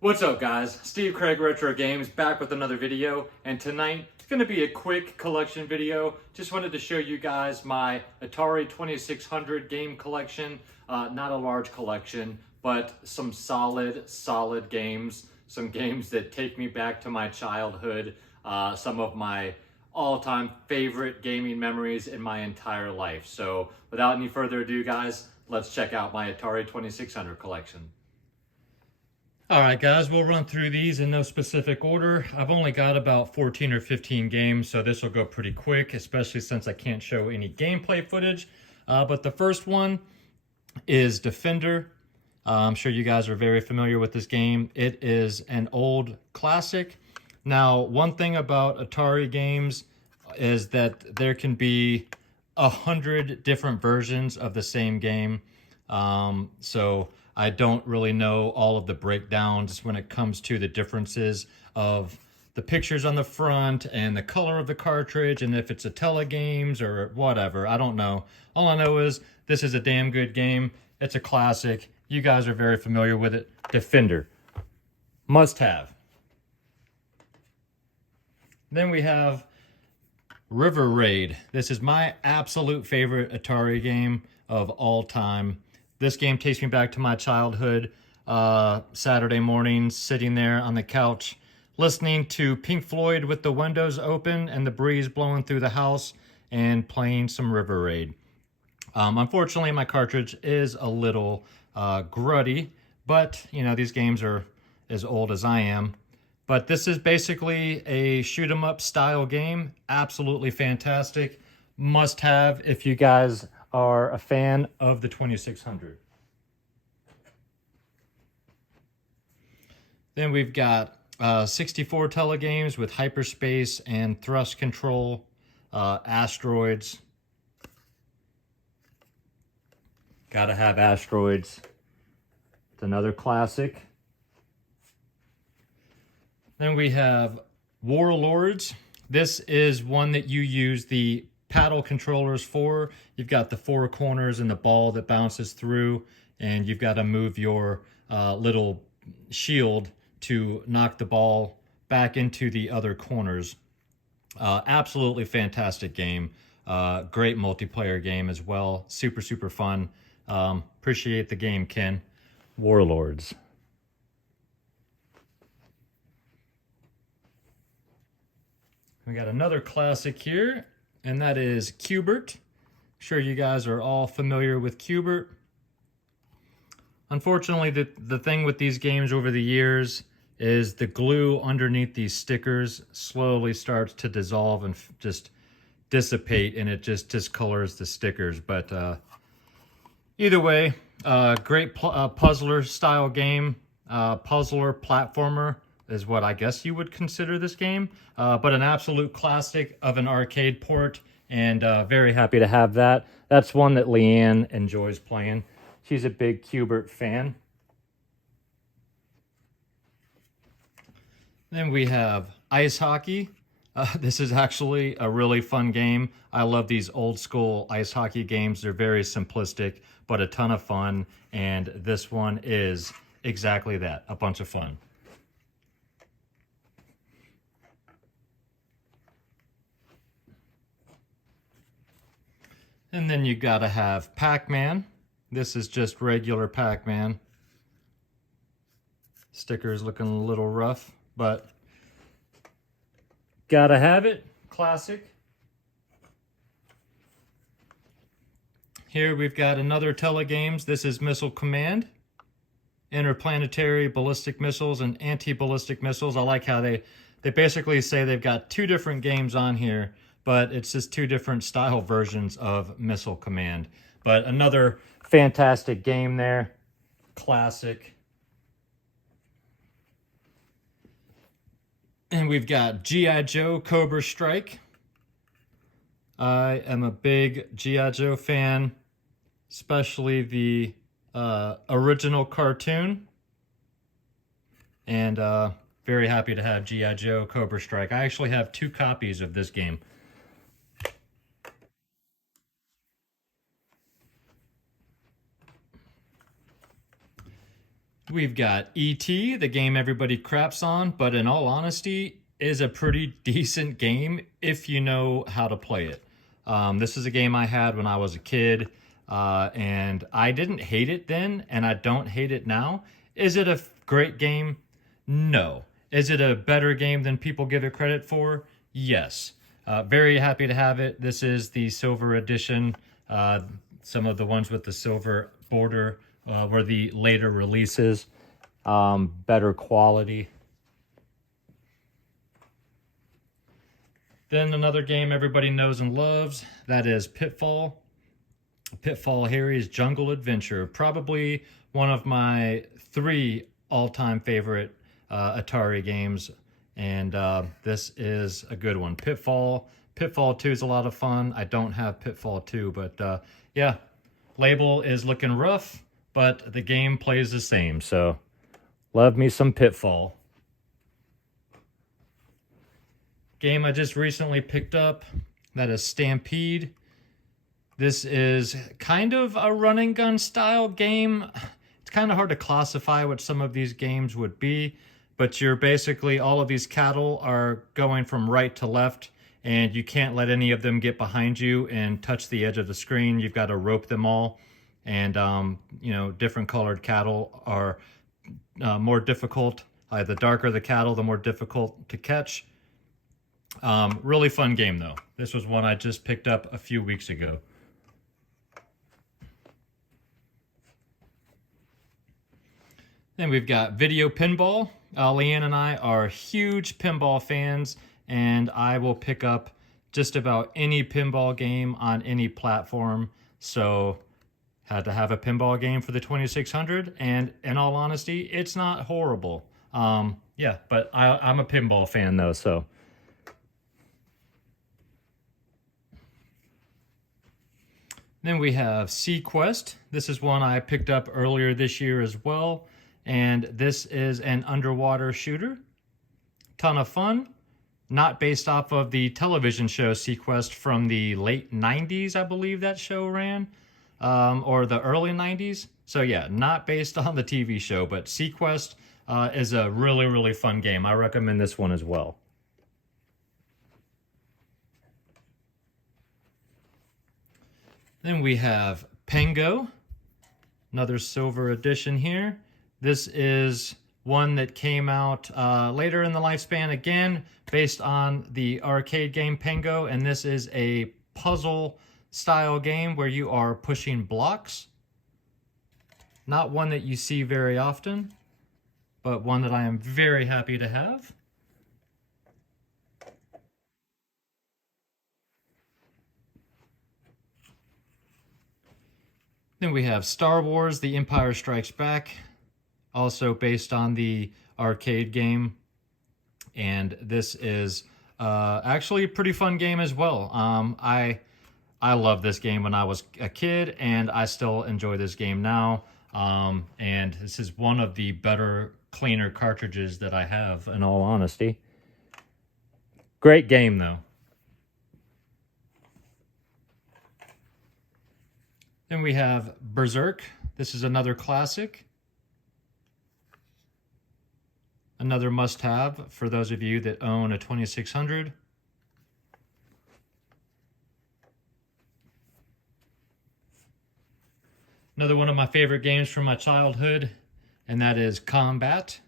What's up guys? Steve Craig Retro Games back with another video, and tonight it's going to be a quick collection video. Just wanted to show you guys my Atari 2600 game collection. Not a large collection, but some solid games. Some games that take me back to my childhood. Some of my all-time favorite gaming memories in my entire life. So without any further ado guys, let's check out my Atari 2600 collection. All right, guys, we'll run through these in no specific order. I've only got about 14 or 15 games, so this will go pretty quick, especially since I can't show any gameplay footage. But the first one is Defender. I'm sure you guys are very familiar with this game. It is an old classic. Now, one thing about Atari games is that there can be 100 different versions of the same game. So I don't really know all of the breakdowns when it comes to the differences of the pictures on the front and the color of the cartridge and if it's a telegames or whatever. I don't know. All I know is this is a damn good game. It's a classic. You guys are very familiar with it. Defender. Must have. Then we have River Raid. This is my absolute favorite Atari game of all time. This game takes me back to my childhood, Saturday mornings, sitting there on the couch, listening to Pink Floyd with the windows open and the breeze blowing through the house and playing some River Raid. Unfortunately, my cartridge is a little gruddy, but, you know, these games are as old as I am. But this is basically a shoot-'em-up style game. Absolutely fantastic. Must have if you guys are a fan of the 2600. Then we've got 64 telegames with hyperspace and thrust control, asteroids. Gotta have asteroids. It's another classic. Then we have Warlords. This is one that you use the paddle controllers for. You've got the four corners and the ball that bounces through, and you've got to move your little shield to knock the ball back into the other corners. Absolutely fantastic game. Great multiplayer game as well. Super fun. Appreciate the game, Ken. Warlords. We got another classic here, and that is Q*bert. Sure you guys are all familiar with Q*bert. Unfortunately, the thing with these games over the years is the glue underneath these stickers slowly starts to dissolve and just dissipate, and it just discolors the stickers. But either way, great puzzler style game, puzzler platformer is what I guess you would consider this game, but an absolute classic of an arcade port, and very happy to have that. That's one that Leanne enjoys playing. She's a big Q*bert fan. Then we have ice hockey. This is actually a really fun game. I love these old school ice hockey games. They're very simplistic, but a ton of fun, and this one is exactly that, a bunch of fun. And then you gotta have Pac-Man. This is just regular Pac-Man. Stickers looking a little rough, but gotta have it. Classic. Here we've got another telegames. This is Missile Command. Interplanetary ballistic missiles and anti-ballistic missiles. I like how they basically say they've got two different games on here, but it's just two different style versions of Missile Command. But another fantastic game there. Classic. And we've got G.I. Joe Cobra Strike. I am a big G.I. Joe fan, especially the original cartoon. And very happy to have G.I. Joe Cobra Strike. I actually have 2 copies of this game. We've got E.T., the game everybody craps on, but in all honesty, is a pretty decent game if you know how to play it. This is a game I had when I was a kid, and I didn't hate it then, and I don't hate it now. Is it a great game? No. Is it a better game than people give it credit for? Yes. Very happy to have it. This is the silver edition. Some of the ones with the silver border were the later releases. Better quality. Then another game everybody knows and loves, that is Pitfall. Pitfall Harry's Jungle Adventure. Probably one of my 3 all-time favorite Atari games. And this is a good one. Pitfall 2 is a lot of fun. I don't have Pitfall 2, but yeah. Label is looking rough, but the game plays the same. So love me some Pitfall. Game I just recently picked up, that is Stampede. This is kind of a run and gun style game. It's kind of hard to classify what some of these games would be, but you're basically, all of these cattle are going from right to left, and you can't let any of them get behind you and touch the edge of the screen. You've got to rope them all, and you know, different colored cattle are more difficult. The darker the cattle, the more difficult to catch. Really fun game though. This was one I just picked up a few weeks ago. Then we've got Video Pinball. Leanne and I are huge pinball fans, and I will pick up just about any pinball game on any platform. So had to have a pinball game for the 2600, and in all honesty, it's not horrible. Yeah, but I'm a pinball fan though, so. Then we have Sequest. This is one I picked up earlier this year as well. And this is an underwater shooter. Ton of fun. Not based off of the television show Sequest from the late 90s, I believe that show ran. Or the early 90s. So yeah, not based on the TV show, but Sequest is a really, really fun game. I recommend this one as well. Then we have Pengo, another silver edition here. This is one that came out later in the lifespan, again, based on the arcade game Pengo, and this is a puzzle style game where you are pushing blocks. Not one that you see very often, but one that I am very happy to have. Then we have Star Wars: The Empire Strikes Back, also based on the arcade game. And this is actually a pretty fun game as well. I loved this game when I was a kid, and I still enjoy this game now. And this is one of the better, cleaner cartridges that I have, in all honesty. Great game, though. Then we have Berserk. This is another classic. Another must-have for those of you that own a 2600. Another one of my favorite games from my childhood, and that is Combat.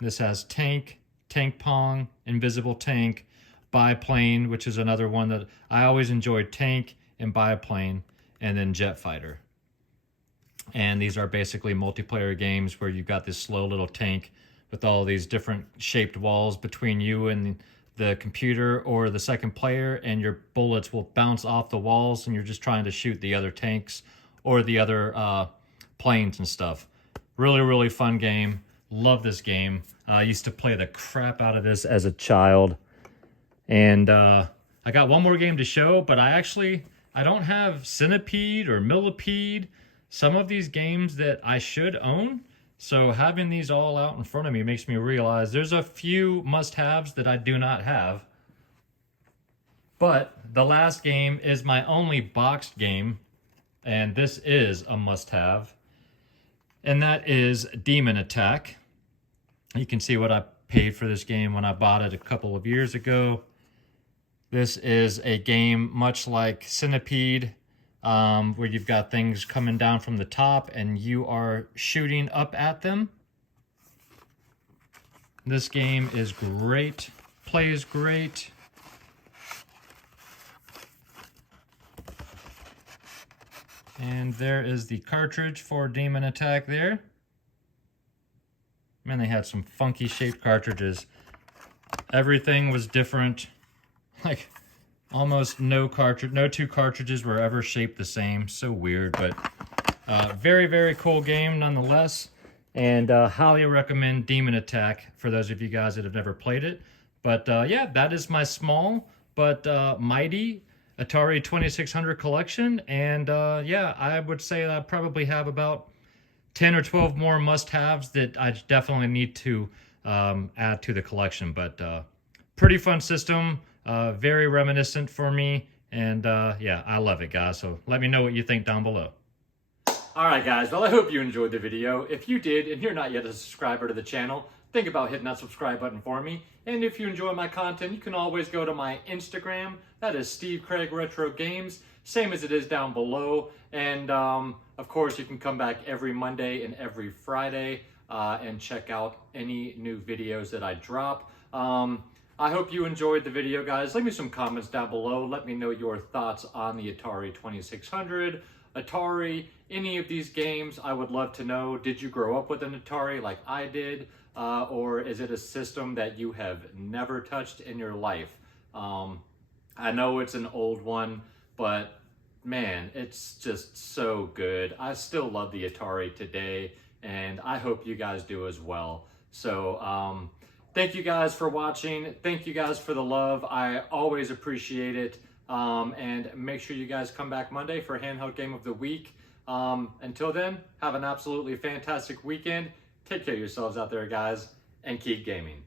This has Tank, Tank Pong, Invisible Tank, Biplane, which is another one that I always enjoyed, Tank and Biplane, and then Jet Fighter. And these are basically multiplayer games where you've got this slow little tank with all these different shaped walls between you and the computer or the second player, and your bullets will bounce off the walls, and you're just trying to shoot the other tanks or the other planes and stuff. Really, really fun game. Love this game. I used to play the crap out of this as a child. And I got one more game to show, but I don't have Centipede or Millipede, some of these games that I should own. So having these all out in front of me makes me realize there's a few must-haves that I do not have. But the last game is my only boxed game, and this is a must-have. and that is Demon Attack. You can see what I paid for this game when I bought it a couple of years ago. This is a game much like Centipede, where you've got things coming down from the top and you are shooting up at them. This game is great, plays great. And there is the cartridge for Demon Attack there. Man, they had some funky shaped cartridges. Everything was different. Like, almost no two cartridges were ever shaped the same. So weird, but very, very cool game nonetheless. And highly recommend Demon Attack for those of you guys that have never played it. But yeah, that is my small but mighty Atari 2600 collection. And yeah, I would say that I probably have about 10 or 12 more must-haves that I definitely need to add to the collection. But pretty fun system, very reminiscent for me. And yeah, I love it, guys. So let me know what you think down below. Alright guys, well I hope you enjoyed the video. If you did and you're not yet a subscriber to the channel, think about hitting that subscribe button for me. And if you enjoy my content, you can always go to my Instagram. That is Steve Craig Retro Games, same as it is down below. And of course you can come back every Monday and every Friday and check out any new videos that I drop. I hope you enjoyed the video, guys. Leave me some comments down below. Let me know your thoughts on the Atari 2600, Atari, any of these games. I would love to know, did you grow up with an Atari like I did? Or is it a system that you have never touched in your life? I know it's an old one, but man, it's just so good. I still love the Atari today, and I hope you guys do as well. So thank you guys for watching. Thank you guys for the love. I always appreciate it. And make sure you guys come back Monday for Handheld Game of the Week. Until then, have an absolutely fantastic weekend. Take care of yourselves out there, guys, and keep gaming.